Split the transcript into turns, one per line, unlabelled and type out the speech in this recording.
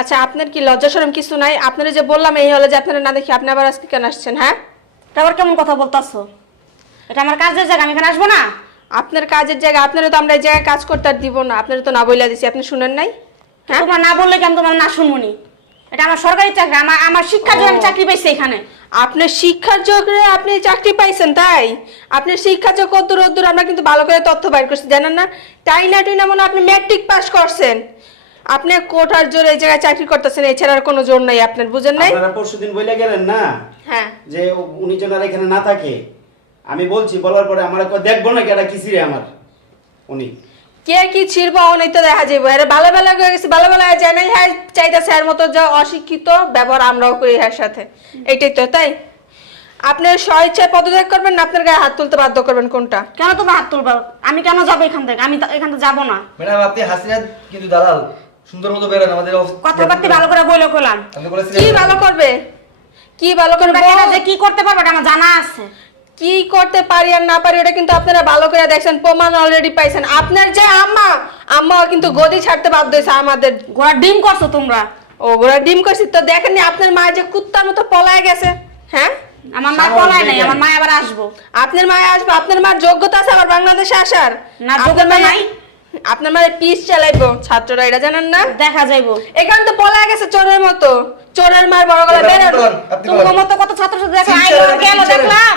আচ্ছা আপনার কি লজ্জা শরম কিছু নাই? আপনারা যে বললাম এই হলে যে আপনারা না দেখি আপনি আবার আজকে কেন আসছেন হ্যাঁ?
আবার কেমন কথা বলতাছো? এটা আমার কাজের জায়গা আমি এখানে আসব না?
আপনার কাজের জায়গা আপনারা তো আমরা এই জায়গায় কাজ করতে আর দিব না। আপনারা তো না বইলা দিছি আপনি শুনেন নাই? হ্যাঁ?
তোমার না বললে কি আমি তোমার না শুনবনি এটা আমার সরকারি চাকরি আমার আমার শিক্ষার জন্য আমি চাকরি পাইছি এখানে।
আপনার শিক্ষার যোগে আপনি চাকরি পাইছেন তাই? আপনার শিক্ষার যোগ কত রোদ্দুর আমরা কিন্তু ভালো করে তথ্য বাইর করছি জানেন না? তাই না টুই না মনে আপনি ম্যাট্রিক পাস করছেন। আপনি কোটার জোরে এই জায়গায় চাকরি করতেছেন এছাড়া আর কোনো জোর নাই আপনার বুঝেন নাই?
আপনারা পরশুদিন বইলে গেলেন না?
হ্যাঁ।
যে উনি যেন আর এখানে না থাকে। আমি বলছি বলার পরে আমার কই, দেখব না কি এটা কিসিরে আমার? উনি।
কে কি ছিড়ব অনেক তো দেখা যাব আরে ভালো ভালো হয়ে গেছে ভালো ভালো যায় নাই। হ্যাঁ চাইতেছে এর মতো যা অশিক্ষিত ব্যবহার আমরাও করি এর সাথে এইটাই তো তাই? আপনি স্বইচ্ছায় পদত্যাগ করবেন না আপনার গায়ে হাত তুলতে বাধ্য করবেন কোনটা?
কেন তোমার হাত তুলবা? আমি কেন যাব এখান থেকে? আমি এখান থেকে যাব না।
ম্যাডাম আপনি হাসিনা কিন্তু দালাল। সুন্দর মতো বেরোন আমাদের
কথাবার্তা ভালো করে বলে কলাম
কি ভালো করবে? কি ভালো করবে?
যে কি করতে পারবে আমার জানা আছে।
কি করতে পারি আর না পারি ওটা কিন্তু আপনারা ভালো করে দেখছেন প্রমাণ অলরেডি পাইছেন। আপনার যে আম্মা আম্মা কিন্তু গদি ছাড়তে বাধ্য হয়েছে আমাদের।
ঘোড়া ডিম করছ তোমরা?
ও ওরা ডিম করছি তো দেখেননি আপনার মা যে কুত্তার মতো পলায় গেছে। হ্যাঁ?
আমার মা পলায় নাই আমার মা আবার আসব।
আপনার মা আসবে আপনার মার যোগ্যতা আছে আবার বাংলাদেশে আসার।
না, যোগ্যতা নাই।
আপনার মানে পিস চালাইবো। ছাত্ররা এটা জানেন না?
দেখা যাইবো।
এখানে তো পলা গেছে চোরের মতো। চোরের মার বড় গলা বেরোনো
তোমার মতো কত ছাত্র ছাত্রী দেখা? গেল দেখলাম।